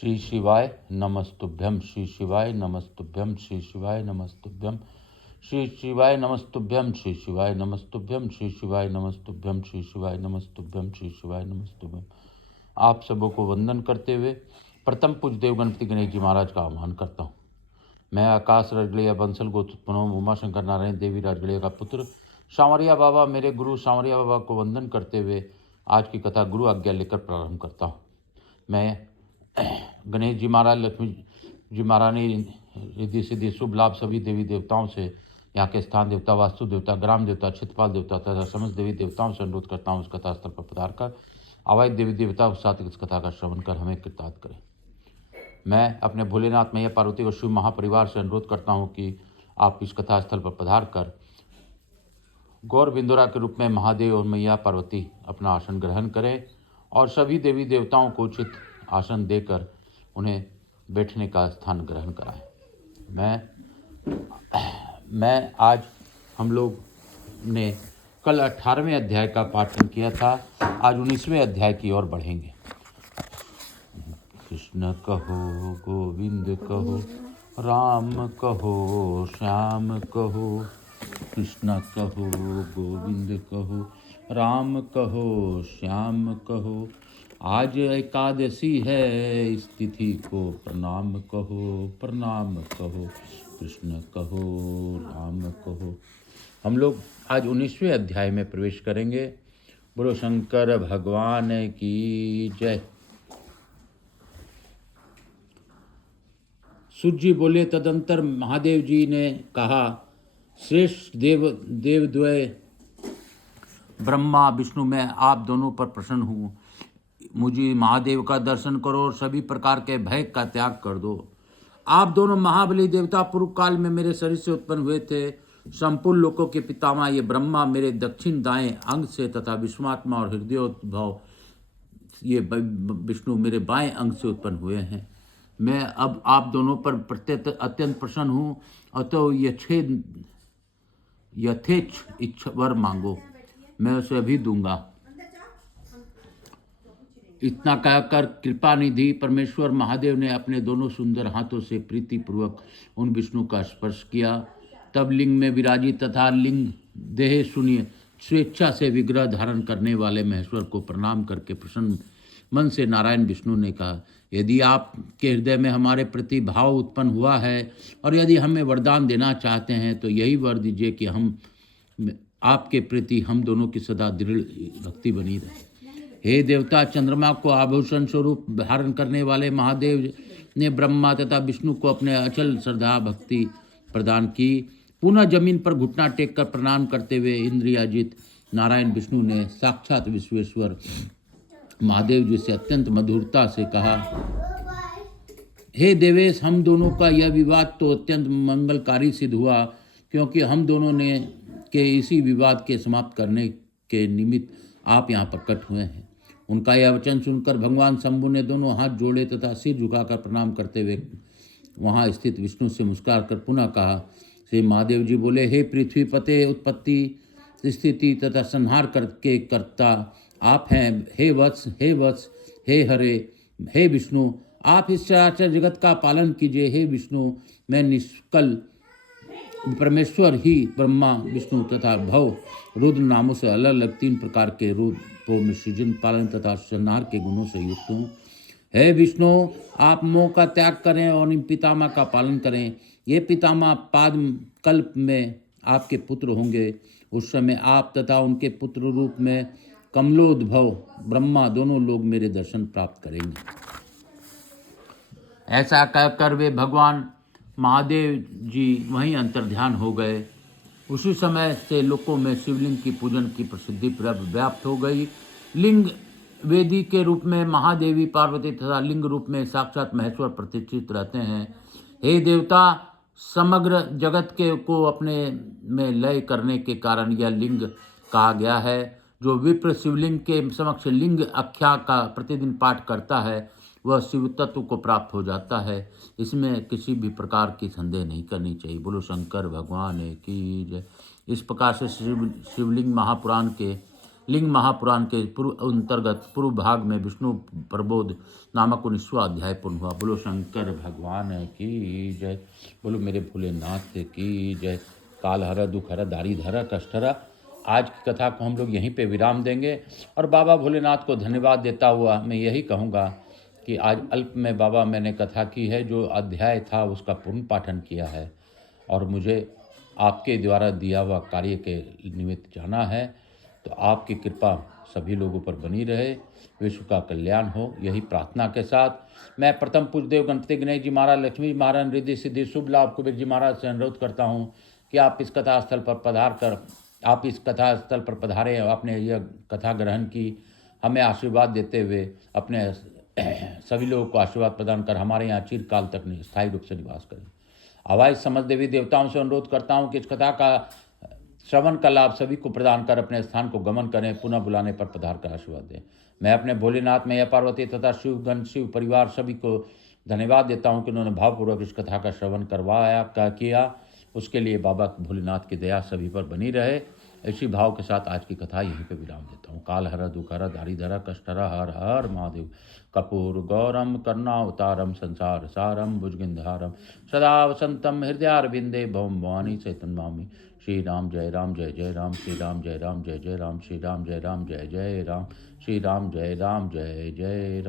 श्री शिवाय नमस्तुभ्यं श्री शिवाय नमस्तुभ्यं श्री शिवाय नमस्तुभ्यं श्री शिवाय नमस्तुभ्यं श्री शिवाय नमस्तुभ्यं श्री शिवाय नमस्तुभ्यं श्री शिवाय नमस्तुभ्यं श्री शिवाय नमस्तुभ्यं। आप सबों को वंदन करते हुए प्रथम पूज्य देव गणपति गणेश जी महाराज का आह्वान करता हूँ। मैं आकाश राजगढ़िया बंसल गोत्रोत्पन्न उमाशंकर नारायण देवी राजगढ़िया का पुत्र सांवरिया बाबा मेरे गुरु सांवरिया बाबा को वंदन करते हुए आज की कथा गुरु आज्ञा लेकर प्रारंभ करता हूँ। मैं गणेश जी महाराज, लक्ष्मी जी महारानी, रिद्धि सिद्धि शुभ लाभ सभी देवी देवताओं से, यहाँ के स्थान देवता, वास्तु देवता, ग्राम देवता, क्षेत्रपाल देवता तथा समस्त देवी देवताओं से अनुरोध करता हूँ उस कथा स्थल पर पधार कर अवैध देवी देवता के साथ इस कथा का श्रवण कर हमें कृतार्थ करें। मैं अपने भोलेनाथ मैया पार्वती व शिव महापरिवार से अनुरोध करता हूँ कि आप इस कथा स्थल पर पधार कर गौर बिंदुरा के रूप में महादेव और मैया पार्वती अपना आसन ग्रहण करें और सभी देवी देवताओं को उचित आसन देकर उन्हें बैठने का स्थान ग्रहण कराएं। मैं आज हम लोग ने कल 18वें अध्याय का पाठन किया था, आज 19वें अध्याय की ओर बढ़ेंगे। कृष्ण कहो गोविंद कहो राम कहो श्याम कहो, कृष्ण कहो गोविंद कहो राम कहो श्याम कहो। आज एकादशी है इस तिथि को प्रणाम कहो, कृष्ण कहो राम कहो। हम लोग आज 19वें अध्याय में प्रवेश करेंगे। बोलो शंकर भगवान की जय। सूर्य जी बोले, तदंतर महादेव जी ने कहा, श्रेष्ठ देवद्वय ब्रह्मा विष्णु, मैं आप दोनों पर प्रसन्न हूँ। मुझे महादेव का दर्शन करो और सभी प्रकार के भय का त्याग कर दो। आप दोनों महाबली देवता पूर्व काल में मेरे शरीर से उत्पन्न हुए थे। संपूर्ण लोकों के पितामह ये ब्रह्मा मेरे दक्षिण दाएं अंग से तथा विश्वात्मा और हृदयोद्भव ये विष्णु मेरे बाएं अंग से उत्पन्न हुए हैं। मैं अब आप दोनों पर अत्यंत प्रसन्न हूँ, अतः यथेच्छ इच्छा वर मांगो, मैं उसे अभी दूंगा। इतना कहकर कृपा निधि परमेश्वर महादेव ने अपने दोनों सुंदर हाथों से प्रीतिपूर्वक उन विष्णु का स्पर्श किया। तब लिंग में विराजित तथा लिंग देह सुनिए स्वेच्छा से विग्रह धारण करने वाले महेश्वर को प्रणाम करके प्रसन्न मन से नारायण विष्णु ने कहा, यदि आपके हृदय में हमारे प्रति भाव उत्पन्न हुआ है और यदि हमें वरदान देना चाहते हैं तो यही वर दीजिए कि हम आपके प्रति हम दोनों की सदा दृढ़ भक्ति बनी रहे। हे देवता, चंद्रमा को आभूषण स्वरूप धारण करने वाले महादेव ने ब्रह्मा तथा विष्णु को अपने अचल श्रद्धा भक्ति प्रदान की। पुनः जमीन पर घुटना टेक कर प्रणाम करते हुए इंद्रियाजित नारायण विष्णु ने साक्षात विश्वेश्वर महादेव जी से अत्यंत मधुरता से कहा, हे देवेश, हम दोनों का यह विवाद तो अत्यंत मंगलकारी सिद्ध हुआ, क्योंकि हम दोनों ने के इसी विवाद के समाप्त करने के निमित्त आप यहाँ प्रकट हुए हैं। उनका यह वचन सुनकर भगवान शंभु ने दोनों हाथ जोड़े तथा सिर झुकाकर प्रणाम करते हुए वहाँ स्थित विष्णु से मुस्कुरा कर पुनः कहा। श्री महादेव जी बोले, हे पृथ्वी पते, उत्पत्ति स्थिति तथा संहार करके कर्ता आप हैं। हे वत्स, हे हरे, हे विष्णु, आप इस चराचर जगत का पालन कीजिए। हे विष्णु, मैं निष्कल परमेश्वर ही ब्रह्मा विष्णु तथा भव रुद्र नामों से अलग अलग 3 प्रकार के रूपों में सृजन पालन तथा संहार के गुणों से युक्त हूँ। हे विष्णु, आप मोह का त्याग करें और इन पितामह का पालन करें। ये पितामह पाद कल्प में आपके पुत्र होंगे। उस समय आप तथा उनके पुत्र रूप में कमलोद्भव ब्रह्मा दोनों लोग मेरे दर्शन प्राप्त करेंगे। ऐसा कहकर वे भगवान महादेव जी वहीं अंतर्ध्यान हो गए। उसी समय से लोकों में शिवलिंग की पूजन की प्रसिद्धि व्याप्त हो गई। लिंग वेदी के रूप में महादेवी पार्वती तथा लिंग रूप में साक्षात महेश्वर प्रतिष्ठित रहते हैं। हे देवता, समग्र जगत के को अपने में लय करने के कारण यह लिंग कहा गया है। जो विप्र शिवलिंग के समक्ष लिंग आख्या का प्रतिदिन पाठ करता है वह शिव तत्व को प्राप्त हो जाता है। इसमें किसी भी प्रकार की संदेह नहीं करनी चाहिए। बोलो शंकर भगवान की जय। इस प्रकार से शिवलिंग महापुराण के लिंग महापुराण के पूर्व अंतर्गत पूर्व भाग में विष्णु प्रबोध नामक 19वां अध्याय पूर्ण हुआ। बोलो शंकर भगवान की जय, बोलो मेरे भोलेनाथ की जय। काल हर दुख हर दारी धर कष्ट हर। आज की कथा को हम लोग यहीं पे विराम देंगे और बाबा भोलेनाथ को धन्यवाद देता हुआ मैं यही कहूँगा कि आज अल्प में बाबा मैंने कथा की है, जो अध्याय था उसका पूर्ण पाठन किया है और मुझे आपके द्वारा दिया हुआ कार्य के निमित्त जाना है। तो आपकी कृपा सभी लोगों पर बनी रहे, विश्व का कल्याण हो, यही प्रार्थना के साथ मैं प्रथम पूज्यदेव गणपति गणेश जी महाराज, लक्ष्मी महाराज, रिद्धि सिद्धि शुभ लाभ कुबेर जी महाराज से अनुरोध करता हूँ कि आप इस कथा स्थल पर पधारे, आपने यह कथा ग्रहण की, हमें आशीर्वाद देते हुए अपने सभी लोगों को आशीर्वाद प्रदान कर हमारे यहाँ चिरकाल तक स्थायी रूप से निवास करें। आवाज समस्त देवी देवताओं से अनुरोध करता हूँ कि इस कथा का श्रवण का लाभ सभी को प्रदान कर अपने स्थान को गमन करें, पुनः बुलाने पर पधार कर आशीर्वाद दें। मैं अपने भोलेनाथ मैया पार्वती तथा शिवगण शिव परिवार सभी को धन्यवाद देता हूँ कि उन्होंने भावपूर्वक इस कथा का श्रवण किया। उसके लिए बाबा भोलेनाथ की दया सभी पर बनी रहे। इसी भाव के साथ आज की कथा यहीं पे विराम देता हूँ। काल हर दुख हर दारी धर कष्ट हर हर हर महादेव। कपूर गौरम करुणावतारम संसार सारम भुजगिंधारम सदा वसंतम हृदयारविंदे भवम भवानी चैतन्य नमामि। श्री राम जय राम जय जय राम, श्री राम जय राम जय जय राम, श्री राम जय राम जय जय राम, श्री राम जय राम जय जय राम।